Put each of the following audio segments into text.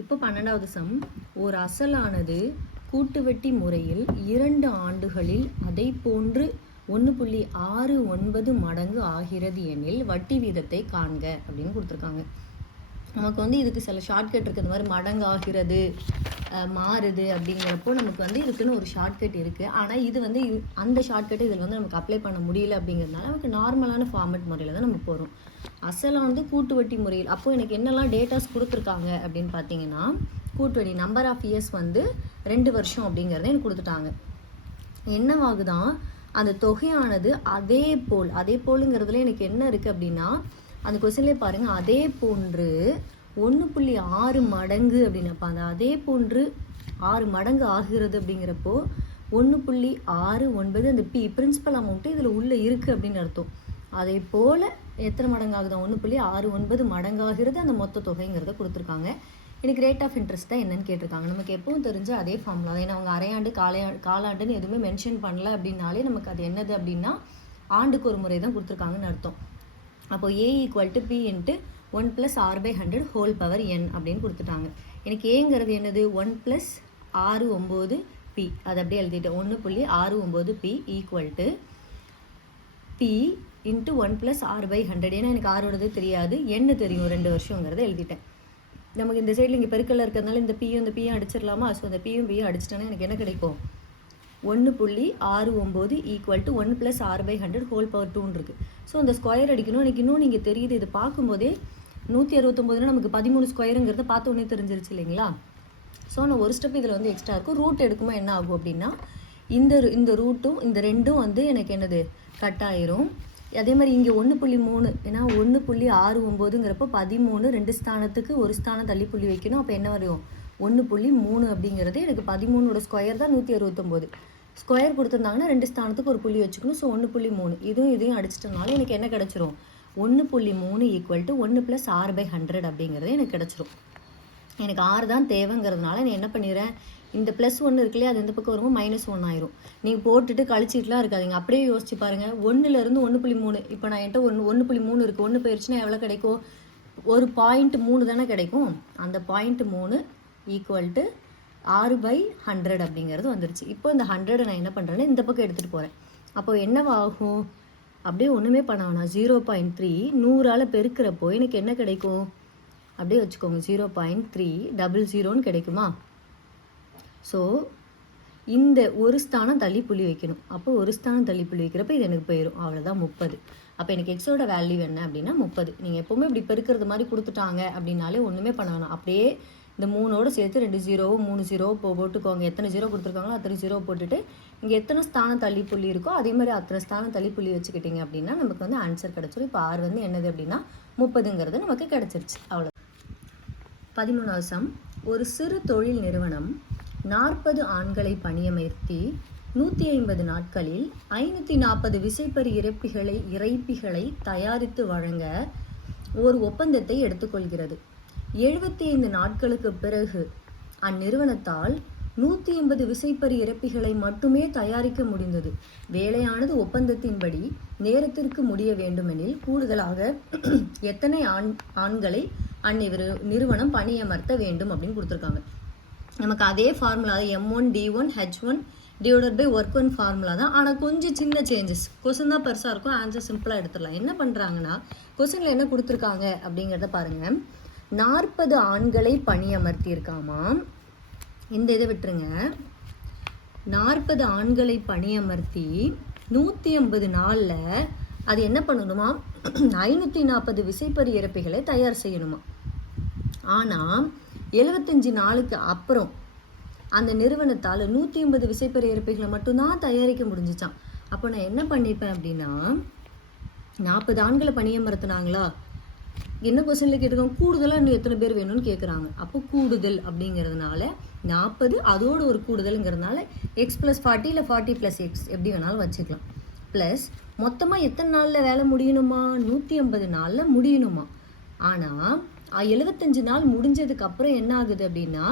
இப்போ 12வது சம். ஒரு அசலானது கூட்டுவட்டி முறையில் 2 ஆண்டுகளில் அதை போன்று 1.69 மடங்கு ஆகிறது எனில் வட்டி வீதத்தை காண்க அப்படின்னு கொடுத்துருக்காங்க. நமக்கு இதுக்கு சில ஷார்ட்கட் இருக்குது. இந்த மாதிரி மடங்கு ஆகிறது, மாறுது அப்படிங்கிறப்போ நமக்கு இதுக்குன்னு ஒரு ஷார்ட்கட் இருக்குது. ஆனால் இது அந்த ஷார்ட்கட்டை இதில் நமக்கு அப்ளை பண்ண முடியல அப்படிங்கிறதுனால நமக்கு நார்மலான ஃபார்மேட் முறையில் தான் நம்ம போகிறோம். அசலானது கூட்டுவட்டி முறையில். அப்போது எனக்கு என்னெல்லாம் டேட்டாஸ் கொடுத்துருக்காங்க அப்படின்னு பார்த்தீங்கன்னா, கூட்டுவட்டி நம்பர் ஆஃப் இயர்ஸ் 2 வருஷம் அப்படிங்கிறத எனக்கு கொடுத்துட்டாங்க. என்னவாகுதான் அந்த தொகையானது அதே போலுங்கிறதுல எனக்கு என்ன இருக்குது அப்படின்னா, அந்த கொஸ்டின்லேயே பாருங்கள், அதே போன்று 1.6 மடங்கு அப்படின்னப்போ அந்த அதே போன்று 6 மடங்கு ஆகிறது அப்படிங்கிறப்போ 1.69 அந்த பிரின்சிபல் அமௌண்ட்டு இதில் உள்ளே இருக்குது அப்படின்னு அர்த்தம். அதே போல் எத்தனை மடங்கு ஆகுதா? 1.69 மடங்காகிறது அந்த மொத்த தொகைங்கிறத கொடுத்துருக்காங்க. எனக்கு ரேட் ஆஃப் இன்ட்ரெஸ்ட் தான் என்னன்னு கேட்டிருக்காங்க. நமக்கு எப்பவும் தெரிஞ்ச அதே ஃபார்முலா தான். ஏன்னா அவங்க அரையாண்டு காலாண்டுன்னு எதுவுமே மென்ஷன் பண்ணல அப்படின்னாலே நமக்கு அது என்னது அப்படின்னா ஆண்டுக்கு ஒரு முறை தான் கொடுத்துருக்காங்கன்னு அர்த்தம். அப்போது A = P × 1 + R/100 whole power n அப்படின்னு கொடுத்துட்டாங்க. எனக்கு ஏங்கிறது என்னது? 1 + 69 P. அதை அப்படியே எழுதிட்டேன். 1.69 P = P × 1 + R/100. ஏன்னா எனக்கு ஆரோடது தெரியாது, என்ன தெரியும், 2 வருஷங்கிறத எழுதிட்டேன். நமக்கு இந்த சைடில் இங்கே பெருக்கல்ல இருக்கிறதுனால இந்த பியும் அடிச்சிடலாமா? ஸோ அந்த பியும் அடிச்சிட்டோன்னா எனக்கு என்ன கிடைக்கும்? 1.69 = 1 + R/100 ஹோல் பவர் 2 இருக்குது. ஸோ அந்த ஸ்கொயர் அடிக்கணும். எனக்கு இன்னும் நீங்கள் தெரியுது, இது பார்க்கும்போதே 169 நமக்கு 13 ஸ்கொயருங்கிறத பார்த்த உடனே தெரிஞ்சிருச்சு இல்லைங்களா? ஸோ நான் ஒரு ஸ்டெப் இதில் எக்ஸ்ட்ரா இருக்கும். ரூட் எடுக்கும்போது என்ன ஆகும் அப்படின்னா, இந்த ரூட்டும் இந்த ரெண்டும் எனக்கு என்னது கட் ஆயிரும். அதே மாதிரி இங்கே 1.3, ஏன்னா 1.69ங்கிறப்போ 13 2 ஸ்தானத்துக்கு ஒரு ஸ்தானம் தள்ளி புள்ளி வைக்கணும். அப்போ என்ன வரும்? 1.3 அப்படிங்கிறது எனக்கு 13ஓட ஸ்கொயர் தான் 169. ஸ்கொயர் கொடுத்துருந்தாங்கன்னா 2 ஸ்தானத்துக்கு ஒரு புள்ளி வச்சுக்கணும். ஸோ 1.3 இதையும் அடிச்சிட்டனால எனக்கு என்ன கிடச்சிரும்? 1.3 = 1 + R/100 அப்படிங்கிறது எனக்கு கிடச்சிரும். எனக்கு R தான் தேவைங்கிறதுனால நான் என்ன பண்ணிடுறேன், இந்த +1 இருக்கு இல்லையா, அது இந்த பக்கம் வரும்போது -1 ஆயிரும். நீங்கள் போட்டுட்டு கழிச்சிட்டுலாம் இருக்காதிங்க, அப்படியே யோசிச்சு பாருங்கள். 1லேருந்து 1.3, இப்போ நான் என்கிட்ட 1.3 இருக்குது. 1 போயிடுச்சுன்னா எவ்வளோ கிடைக்கும்? ஒரு 0.3 தானே கிடைக்கும். அந்த 0.3 = R/100 அப்படிங்கிறது வந்துருச்சு. இப்போ இந்த 100 நான் என்ன பண்ணுறேன்னா இந்த பக்கம் எடுத்துகிட்டு போகிறேன். அப்போ என்னவாகும்? அப்படியே ஒன்றுமே பண்ண வேணாம். 0.3 100ஆல் பெருக்கிறப்போ எனக்கு என்ன கிடைக்கும்? அப்படியே வச்சுக்கோங்க, 0.300 கிடைக்குமா? ஸோ இந்த ஒரு ஸ்தானம் தள்ளி புள்ளி வைக்கணும். அப்போ ஒரு ஸ்தானம் தள்ளி புள்ளி வைக்கிறப்ப இது எனக்கு போயிடும். அவ்வளோதான் 30. அப்போ எனக்கு எக்ஸோட வேல்யூ என்ன அப்படின்னா 30. நீங்கள் எப்போவுமே இப்படி பெருக்கிறது மாதிரி கொடுத்துட்டாங்க அப்படின்னாலே ஒன்றுமே பண்ண வேணாம். அப்படியே இந்த 3ஓடு சேர்த்து 2 0 3 0 போட்டுக்கோங்க. எத்தனை 0 கொடுத்துருக்காங்களோ அத்தனை 0 போட்டுட்டு இங்கே எத்தனை ஸ்தானம் தள்ளி புள்ளி இருக்கோ அதே மாதிரி அத்தனை ஸ்தானம் தள்ளி புள்ளி வச்சுக்கிட்டிங்க அப்படின்னா நமக்கு ஆன்சர் கிடச்சிடும். இப்போ R என்னது அப்படின்னா 30ங்கிறது நமக்கு கிடச்சிருச்சு. அவ்வளோ. 13வது சம். ஒரு சிறு தொழில் நிறுவனம் 40 ஆண்களை பணியமர்த்தி 150 நாட்களில் 540 விசைப்பறி இறைப்பிகளை தயாரித்து வழங்க ஒரு ஒப்பந்தத்தை எடுத்துக்கொள்கிறது. 75 நாட்களுக்கு பிறகு அந்நிறுவனத்தால் 180 விசைப்பறி இறைப்பிகளை மட்டுமே தயாரிக்க முடிந்தது. வேலையானது ஒப்பந்தத்தின்படி நேரத்திற்கு முடிய வேண்டுமெனில் கூடுதலாக எத்தனை ஆண்களை நிறுவனம் பணியமர்த்த வேண்டும் அப்படின்னு கொடுத்துருக்காங்க. நமக்கு அதே formula M1 D1 H1 / work 1 formula தான். ஆனால் கொஞ்சம் சின்ன சேஞ்சஸ். கொஸ்டின் தான் பெருசாக இருக்கும், ஆன்சர் சிம்பிளாக எடுத்துடலாம். என்ன பண்ணுறாங்கன்னா, கொஸ்டினில் என்ன கொடுத்துருக்காங்க அப்படிங்கிறத பாருங்கள். 40 ஆண்களை பணியமர்த்தி இருக்காமா. இந்த இதை விட்டுருங்க. 40 ஆண்களை பணியமர்த்தி 150 நாளில் அது என்ன பண்ணணுமா? 540 விசைப்பறி இறைப்பிகளை தயார் செய்யணுமா. ஆனால் 75 நாளுக்கு அப்புறம் அந்த நிறுவனத்தால் 180 விசைப்பறி இறைப்பிகளை மட்டும்தான் தயாரிக்க முடிஞ்சிச்சான். அப்போ நான் என்ன பண்ணிப்பேன் அப்படின்னா, 40 ஆண்களை பணியமர்த்தினாங்களா, என்ன கொஸ்டினில் கேட்டிருக்கோம், கூடுதலாக இன்னும் எத்தனை பேர் வேணும்னு கேட்குறாங்க. அப்போ கூடுதல் அப்படிங்கிறதுனால 40 அதோடு ஒரு கூடுதலுங்கிறதுனால x + 40 இல்லை 40 + x எப்படி வேணாலும் வச்சுக்கலாம். ப்ளஸ் மொத்தமாக எத்தனை நாளில் வேலை முடியணுமா? 150 நாளில் முடியணுமா. ஆனால் 75 நாள் முடிஞ்சதுக்கப்புறம் என்ன ஆகுது அப்படின்னா,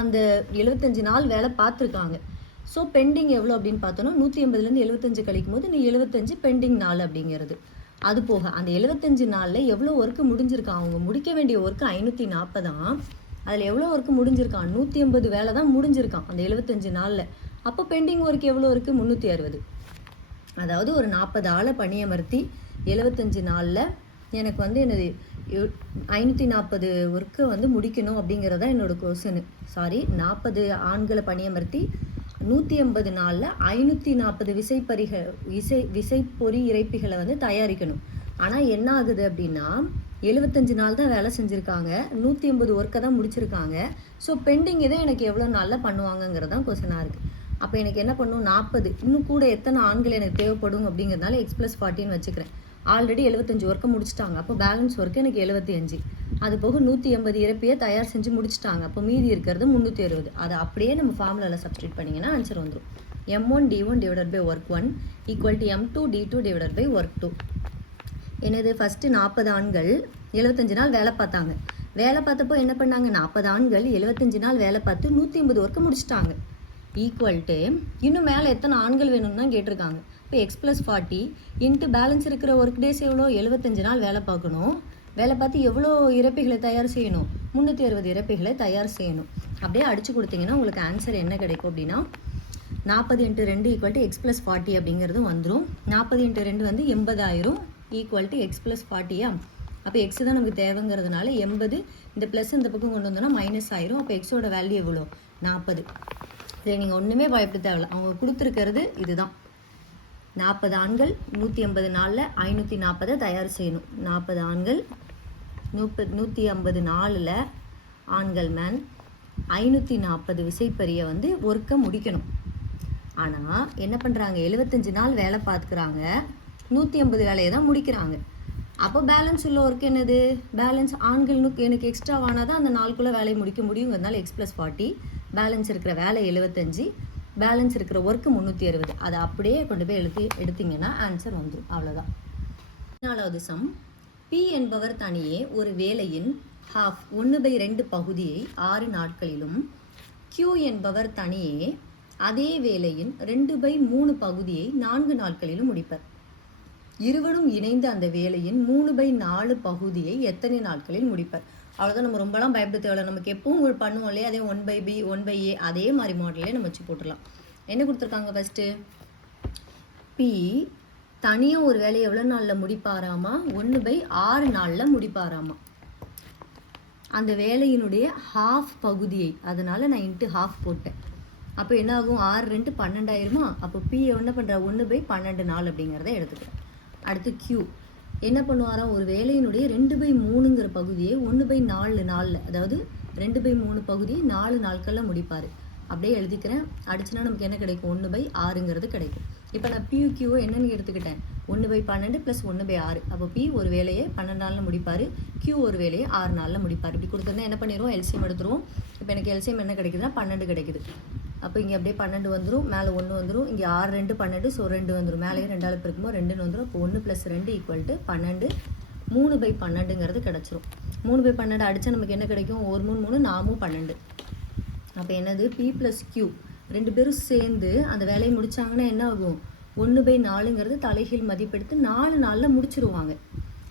அந்த 75 நாள் வேலை பார்த்துருக்காங்க. ஸோ பெண்டிங் எவ்வளோ அப்படின்னு பார்த்தோன்னா 180லேருந்து 75 கழிக்கும் போது நீ 75 பெண்டிங் நாள் அப்படிங்கிறது. அது போக அந்த 75 நாளில் எவ்வளோ ஒர்க்கு முடிஞ்சிருக்கான், அவங்க முடிக்க வேண்டிய ஒர்க்கு 540. அதில் எவ்வளோ ஒர்க்கு முடிஞ்சிருக்கான், 180 வேலை தான் முடிஞ்சிருக்கான் அந்த 75 நாளில். அப்போ பெண்டிங் ஒர்க் எவ்வளோ இருக்குது, 360. அதாவது ஒரு 40 ஆளை பணியமர்த்தி 75 நாளில் எனக்கு வந்து என்னது 540 ஒர்க்கை வந்து முடிக்கணும் அப்படிங்கிறதா என்னோடய கொஸ்டின். சாரி, 40 ஆண்களை பணியமர்த்தி 180 நாளில் 540 விசைப்பொறி இறைப்பிகளை வந்து தயாரிக்கணும். ஆனால் என்ன ஆகுது அப்படின்னா 75 நாள் தான் வேலை செஞ்சுருக்காங்க, 180 ஒர்க்கை தான் முடிச்சிருக்காங்க. ஸோ பெண்டிங் இதை எனக்கு எவ்வளோ நாளில் பண்ணுவாங்கங்கிறது தான் கொஸ்டினாக இருக்குது. அப்போ எனக்கு என்ன பண்ணும், 40 இன்னும் கூட எத்தனை ஆண்கள் எனக்கு தேவைப்படும் அப்படிங்கிறதுனால X+40 வச்சுக்கிறேன். ஆல்ரெடி 75 ஒர்க்கை முடிச்சிட்டாங்க, அப்போ பேலன்ஸ் ஒர்க்கு எனக்கு 75. அது போக 180 இறப்பியை தயார் செஞ்சு முடிச்சிட்டாங்க, அப்போ மீதி இருக்கிறது 360. அதை அப்படியே நம்ம ஃபார்முலாவில் சப்ஸ்டியூட் பண்ணிங்கன்னா ஆன்சர் வந்துடும். M1 D1 divided by work 1 equal to M2 D2 divided by work 2. என்னது, ஃபஸ்ட்டு 40 ஆண்கள் 75 நாள் வேலை பார்த்தாங்க. வேலை பார்த்தப்போ என்ன பண்ணாங்க, 40 ஆண்கள் 75 நாள் வேலை பார்த்து 180 ஒர்க்கை முடிச்சிட்டாங்க. ஈக்குவல் டு இன்னும் மேலே எத்தனை ஆண்கள் வேணும்னு தான் கேட்டிருக்காங்க. இப்போ X+40 இன்ட்டு பேலன்ஸ் இருக்கிற ஒர்க் டேஸ் எவ்வளோ, 75 நாள் வேலை பார்க்கணும். வேலை பார்த்து எவ்வளோ இறப்பிகளை தயார் செய்யணும், 360 இறப்பிகளை தயார் செய்யணும். அப்படியே அடித்து கொடுத்தீங்கன்னா உங்களுக்கு ஆன்சர் என்ன கிடைக்கும் அப்படின்னா 40 × 2 ஈக்குவல் டு X+40 அப்படிங்கிறது வந்துடும். 40 × 2 வந்து 80,000 ஈக்குவல் டு X+40. அப்போ எக்ஸ் தான் நமக்கு தேவைங்கிறதுனால 80, இந்த ப்ளஸ் இந்த பக்கம் கொண்டு வந்தோன்னா மைனஸ் ஆயிரும். அப்போ எக்ஸோட வேல்யூ எவ்வளோ, 40. இதை நீங்கள் ஒன்றுமே பயப்பட தேவையில்ல, அவங்க கொடுத்துருக்கிறது இதுதான். 40 ஆண்கள் 180 நாளில் 540 தயார் செய்யணும். 40 ஆண்கள் 150 நாளில் ஆண்கள் மேன் 540 விசைப்பறியை வந்து ஒர்க்கை முடிக்கணும். ஆனால் என்ன பண்ணுறாங்க, 75 நாள் வேலை பார்த்துக்கிறாங்க, 180 வேலையை தான் முடிக்கிறாங்க. அப்போ பேலன்ஸ் உள்ள ஒர்க் என்னது, பேலன்ஸ் ஆண்களுக்கு எனக்கு எக்ஸ்ட்ராவானால் தான் அந்த நாளுக்குள்ளே வேலையை முடிக்க முடியுங்கிறதுனால X+40. பேலன்ஸ் இருக்கிற வேலை 75, பேலன்ஸ் இருக்கிற ஒர்க்கு 360. அதை அப்படியே கொண்டு போய் எடுத்தீங்கன்னா ஆன்சர் வந்துடும். அவ்வளோதான். 4வது சம். P என்பவர் தனியே ஒரு வேலையின் ஹாஃப் 1/2 பகுதியை 6 நாட்களிலும், Q என்பவர் தனியே அதே வேலையின் 2/3 பகுதியை 4 நாட்களிலும் முடிப்பர். இருவரும் இணைந்து அந்த வேலையின் 3/4 பகுதியை எத்தனை நாட்களில் முடிப்பர். அவ்வளோதான். நம்ம ரொம்பலாம் பயப்பட தேவையில்ல, நமக்கு எப்பவும் பண்ணுவோம் இல்லையா, அதே 1/B 1/A அதே மாதிரி மாடலே நம்ம வச்சு போட்டுடலாம். என்ன கொடுத்துருக்காங்க, ஃபஸ்ட்டு P தனியாக ஒரு வேலையை எவ்வளோ நாளில் முடிப்பாராமா, 1/6 நாளில் முடிப்பாராமா. அந்த வேலையினுடைய ஹாஃப் பகுதியை, அதனால் நான் இன்ட்டு ஹாஃப் போட்டேன். அப்போ என்ன ஆகும், 6 × 12 ஆயிருமா. அப்போ P என்ன பண்ணுறா, 1/12 நாள் அப்படிங்கிறத எடுத்துக்கிறேன். அடுத்து Q என்ன பண்ணுவாராம், ஒரு வேலையினுடைய 2/3ங்கிற பகுதியை 1/4 நாளில், அதாவது 2/3 பகுதியை 4 நாட்களில் முடிப்பார். அப்படியே எழுதிக்கிறேன். அடிச்சுன்னா நமக்கு என்ன கிடைக்கும், 1/6ங்கிறது கிடைக்கும். இப்போ நான் PQ என்னன்னு எடுத்துக்கிட்டேன், 1/12 + 1/6. அப்போ P ஒரு வேலையை 12 நாளில் முடிப்பார், Q ஒரு வேலையை 6 நாளில் முடிப்பார். இப்படி கொடுத்துருந்தா என்ன பண்ணிடுவோம், LCM எடுத்துருவோம். இப்போ எனக்கு LCM என்ன கிடைக்குதுன்னா 12 கிடைக்குது. அப்போ இங்கே அப்படியே 12 வந்துடும், மேலே 1 வந்துடும், இங்கே 6 2 12, ஸோ 2 வந்துடும், மேலேயும் 2ஆல் பெருக்கும்போது 2 வந்துடும். அப்போ 1 + 2 = 12, 3/12ங்கிறது கிடச்சிரும். 3/12 அடித்தா நமக்கு என்ன கிடைக்கும், 1 3 3 4 12. அப்போ என்னது, P + Q 2 பேரும் சேர்ந்து அந்த வேலையை முடித்தாங்கன்னா என்ன ஆகும், 1/4ங்கிறது தலைகீழ் மதிப்பெடுத்து 4 நாளில் முடிச்சிருவாங்க.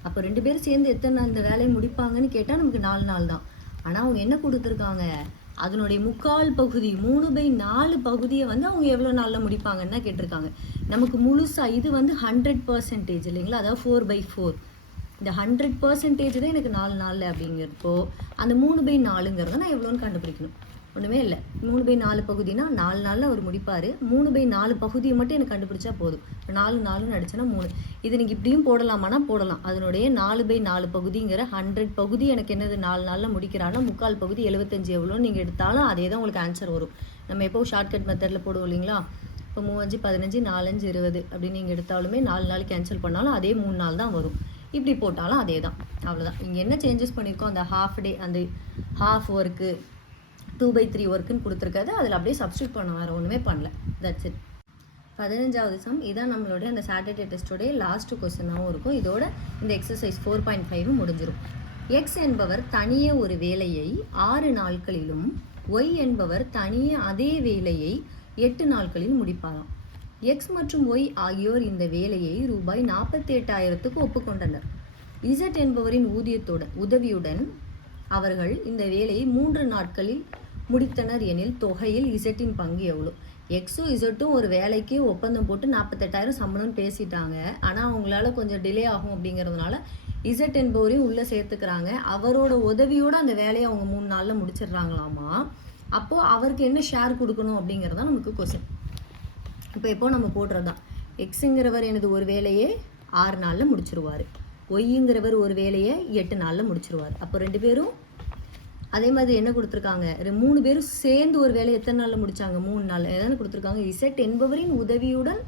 அப்போ 2 பேரும் சேர்ந்து எத்தனை நாள் இந்த வேலையை முடிப்பாங்கன்னு கேட்டால் நமக்கு 4 நாள் தான். ஆனால் அவங்க என்ன கொடுத்துருக்காங்க, அதனுடைய 3/4 பகுதி 3/4 பகுதியை வந்து அவங்க எவ்வளோ நாளில் முடிப்பாங்கன்னு தான் கேட்டிருக்காங்க. நமக்கு முழுசாக இது வந்து 100% இல்லைங்களா, அதாவது 4/4. இந்த 100% தான் எனக்கு 4 நாளில் அப்படிங்கிறப்போ அந்த 3/4ங்கிறத நான் எவ்வளோன்னு கண்டுபிடிக்கணும். ஒன்றுமே இல்லை, 3/4 பகுதினா 4 நாளில் அவர் முடிப்பார். 3/4 பகுதியை மட்டும் எனக்கு கண்டுபிடிச்சா போதும். 4 4ன்னு அடிச்சேன்னா 3. இது நீங்கள் இப்படியும் போடலாமானா போடலாம். அதனுடைய 4/4 பகுதிங்கிற 100 பகுதி எனக்கு என்னது 4 நாளில் முடிக்கிறான்னா 3/4 பகுதி 75 எவ்வளோன்னு நீங்கள் எடுத்தாலும் அதே தான் உங்களுக்கு ஆன்சர் வரும். நம்ம எப்போ ஷார்ட்கட் மெத்தடில் போடுவோம் இல்லைங்களா, இப்போ 3 5 15 4 5 20 அப்படின்னு நீங்கள் எடுத்தாலுமே 4 நாள் கேன்சல் பண்ணாலும் அதே 3 நாள் தான் வரும். இப்படி போட்டாலும் அதே தான். அவ்வளோதான். இங்கே என்ன சேஞ்சஸ் பண்ணியிருக்கோம், அந்த ஹாஃப் டே, அந்த ஹாஃப் ஒர்க்கு 2/3 ஒர்க்குன்னு கொடுத்துருக்காது, அதில் அப்படியே சப்ஸ்டியூட் பண்ண, வேறு ஒன்றுமே பண்ணல. That's it. 15வது சம். இதான் நம்மளுடைய அந்த சாட்டர்டே டெஸ்ட்டோடைய லாஸ்ட் கொஸ்டினாகவும் இருக்கும். இதோட இந்த எக்ஸசைஸ் 4.5 முடிஞ்சிடும். எக்ஸ் என்பவர் தனியே ஒரு வேலையை 6 நாட்களிலும், ஒய் என்பவர் தனியே அதே வேலையை 8 நாட்களில் முடிப்பாராம். எக்ஸ் மற்றும் ஒய் ஆகியோர் இந்த வேலையை ரூபாய் 48,000க்கு ஒப்புக்கொண்டனர். இசட் என்பவரின் உதவியுடன் அவர்கள் இந்த வேலையை 3 நாட்களில் முடித்தனர் எனில் தொகையில் இசட்டின் பங்கு எவ்வளோ? எக்ஸும் இசட்டும் ஒரு வேலைக்கு ஒப்பந்தம் போட்டு 48,000 சம்பளம்னு பேசிட்டாங்க. ஆனால் அவங்களால கொஞ்சம் டிலே ஆகும் அப்படிங்கிறதுனால இசட் என்பவரையும் உள்ளே சேர்த்துக்கிறாங்க. அவரோட உதவியோடு அந்த வேலையை அவங்க 3 நாளில் முடிச்சிடுறாங்களாமா. அப்போது அவருக்கு என்ன ஷேர் கொடுக்கணும் அப்படிங்கிறது தான் நமக்கு கொஸ்டின். இப்போ நம்ம போடுறது தான், எக்ஸுங்கிறவர் எனது ஒரு வேலையை 6 நாளில் முடிச்சிருவார், ஒய்ங்கிறவர் ஒரு வேலையை 8 நாளில் முடிச்சிருவார். அப்போ 2 பேரும் அதே மாதிரி என்ன கொடுத்துருக்காங்க, 3 பேரும் சேர்ந்து ஒரு வேலையை எத்தனை நாளில் முடித்தாங்க? 3 நாள். எதாவது கொடுத்துருக்காங்க, இசட் என்பவரின் உதவியுடன்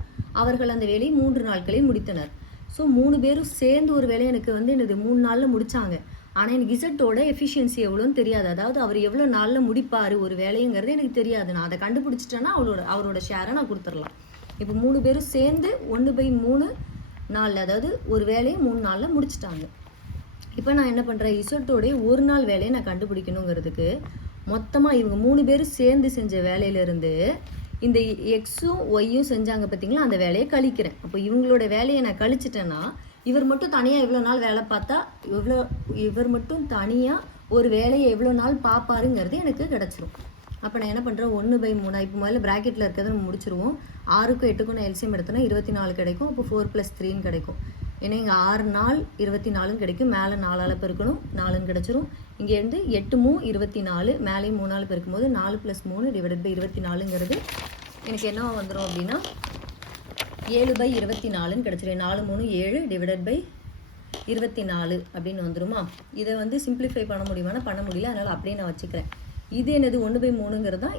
அவர்கள் அந்த வேலையை 3 நாட்களில் முடித்தனர். ஸோ 3 பேரும் சேர்ந்து ஒரு வேலையை எனக்கு எனது 3 நாளில் முடித்தாங்க. ஆனால் எனக்கு இசட்டோட எஃபிஷியன்சி எவ்வளோன்னு தெரியாது. அதாவது அவர் எவ்வளோ நாளில் முடிப்பார் ஒரு வேலைங்கிறது எனக்கு தெரியாது. நான் அதை கண்டுபிடிச்சிட்டேன்னா அவரோட ஷேரை நான் கொடுத்துடலாம். இப்போ 3 பேரும் சேர்ந்து 1/3 நாளில், அதாவது ஒரு வேலையை 3 நாளில் முடிச்சிட்டாங்க. இப்போ நான் என்ன பண்ணுறேன், இசட்டோடைய ஒரு நாள் வேலையை நான் கண்டுபிடிக்கணுங்கிறதுக்கு மொத்தமாக இவங்க 3 பேரும் சேர்ந்து செஞ்ச வேலையிலேருந்து இந்த எக்ஸும் ஒய்யும் செஞ்சாங்க பார்த்தீங்களா, அந்த வேலையை கழிக்கிறேன். அப்போ இவங்களோட வேலையை நான் கழிச்சிட்டேன்னா இவர் மட்டும் தனியாக எவ்வளோ நாள் வேலை பார்த்தா இவர் மட்டும் தனியாக ஒரு வேலையை எவ்வளோ நாள் பார்ப்பாருங்கிறது எனக்கு கிடச்சிரும். அப்போ நான் என்ன பண்ணுறேன், 1/3. இப்போ முதல்ல ப்ராக்கெட்டில் இருக்கிறத நம்ம முடிச்சிருவோம். 6க்கும் 8க்கும் நான் எல்சியம் எடுத்தோன்னா 24 கிடைக்கும். அப்போ 4 + 3 கிடைக்கும். ஏன்னா இங்கே 6 நாள் 24 கிடைக்கும். மேலே 4ஆல் பெருக்கணும், 4 கிடச்சிரும். இங்கேருந்து 8 × 3 24, மேலேயும் 3ஆல் பெருக்கும்போது 4 + 3 ÷ 24ங்கிறது எனக்கு என்ன வந்துடும் அப்படின்னா 7/24 கிடச்சிரும். 4 3 7 ÷ 24 அப்படின்னு வந்துடுமா? இதை சிம்பிளிஃபை பண்ண முடியுமானா பண்ண முடியல, அதனால் அப்படியே நான் வச்சுக்கிறேன். இது என்னது 1/3ங்கிறது தான்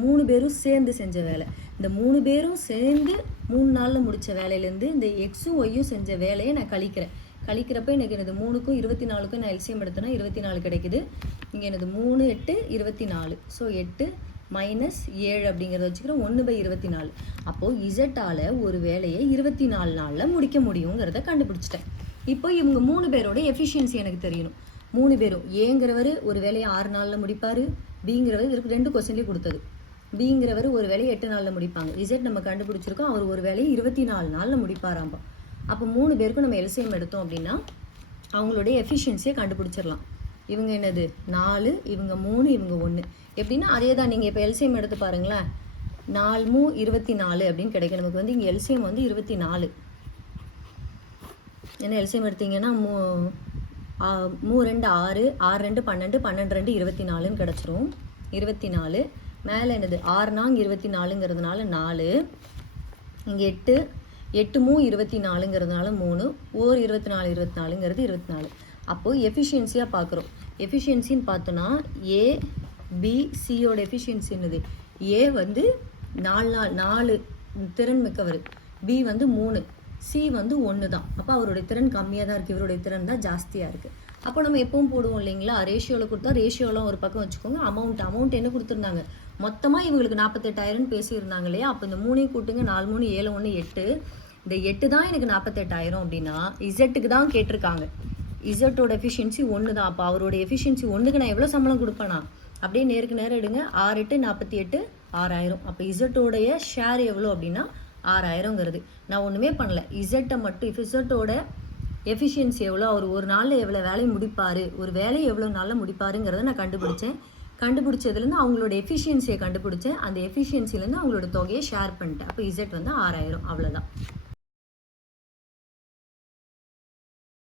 3 பேரும் சேர்ந்து செஞ்ச வேலை. இந்த 3 பேரும் சேர்ந்து 3 நாளில் முடித்த வேலையிலேருந்து இந்த எக்ஸும் ஒய்யும் செஞ்ச வேலையை நான் கழிக்கிறப்ப எனக்கு எனது 3க்கும் 24க்கும் நான் எல்சியம் எடுத்தேன்னா 24 கிடைக்குது. இங்கே எனது 3 8 24. ஸோ 8 - 7 அப்படிங்கிறத வச்சுக்கிறோம். 1/24. அப்போது இசட்டால் ஒரு வேலையை 24 நாளில் முடிக்க முடியுங்கிறத கண்டுபிடிச்சிட்டேன். இப்போ இவங்க 3 பேரோட எஃபிஷியன்சி எனக்கு தெரியணும். 3 பேரும், ஏங்கிறவர் ஒரு வேலையை 6 நாளில் முடிப்பார், பிங்கிறவர் இருக்கு 2 கொஸ்டின்லேயே கொடுத்தது. பிங்கிறவர் ஒரு வேலையை 8 நாளில் முடிப்பாங்க. இசட் நம்ம கண்டுபிடிச்சிருக்கோம், அவர் ஒரு வேலையை 24 நாளில் முடிப்பாராம்பா. அப்போ 3 பேருக்கும் நம்ம எல்சிஎம் எடுத்தோம் அப்படின்னா அவங்களுடைய எஃபிஷியன்சியை கண்டுபிடிச்சிடலாம். இவங்க என்னது 4, இவங்க 3, இவங்க 1. எப்படின்னா அதே தான். நீங்கள் இப்போ எல்சிஎம் எடுத்து பாருங்களேன், 4 × 24 அப்படின்னு கிடைக்கும். நமக்கு இங்கே எல்சிஎம் 24. ஏன்னா எல்சிஎம் எடுத்தீங்கன்னா 3 2 6, 6 2 12, 12 2 24ன்னு கிடச்சிரும். 24 மேலே என்னது 6 4 24ங்கிறதுனால 4, இங்கே 8 8 3 24ங்கிறதுனால 3, 24 24ங்கிறது 24. அப்போது எஃபிஷியன்சியாக பார்க்குறோம். எஃபிஷியன்சின்னு பார்த்தோன்னா ஏ பி சியோட எஃபிஷியன்சி என்னது, ஏ 4 திறன் மிக்கவர், பி 3, சி 1 தான். அப்போ அவருடைய திறன் கம்மியாக தான் இருக்குது, இவருடைய திறன் தான் ஜாஸ்தியாக இருக்குது. அப்போ நம்ம எப்பவும் போடுவோம் இல்லைங்களா, ரேஷியோவில் கொடுத்தா ரேஷியோலாம் ஒரு பக்கம் வச்சுக்கோங்க. அமௌண்ட் என்ன கொடுத்துருந்தாங்க, மொத்தமாக இவங்களுக்கு 48,000 பேசியிருந்தாங்க இல்லையா. அப்போ இந்த 3ஐயும் கூட்டுங்க, 4 3 7 1 8. இந்த 8 தான் எனக்கு 48,000 அப்படின்னா இசட்டுக்கு தான் கேட்டிருக்காங்க. இசட்டோட எஃபிஷியன்சி 1 தான். அப்போ அவரோட எஃபிஷியன்சி 1க்கு நான் எவ்வளோ சம்பளம் கொடுப்பேனா, அப்படியே நேருக்கு நேரம் எடுங்க. 6 8 48 6000. அப்போ இசட்டோடைய ஷேர் எவ்வளோ அப்படின்னா 6000ங்கிறது. நான் ஒன்றுமே பண்ணல, இசட்டை மட்டும் இசட்டோட எஃபிஷியன்சி எவ்வளோ, அவர் ஒரு நாளில் எவ்வளோ வேலையை முடிப்பார், ஒரு வேலையை எவ்வளோ நாளில் முடிப்பாருங்கிறத நான் கண்டுபிடிச்சதுலேருந்து அவங்களோட எஃபிஷியன்சியை கண்டுபிடிச்சேன். அந்த எஃபிஷியன்சிலேருந்து அவங்களோட தொகையை ஷேர் பண்ணிட்டேன். அப்போ இசட் 6000. அவ்வளோதான்.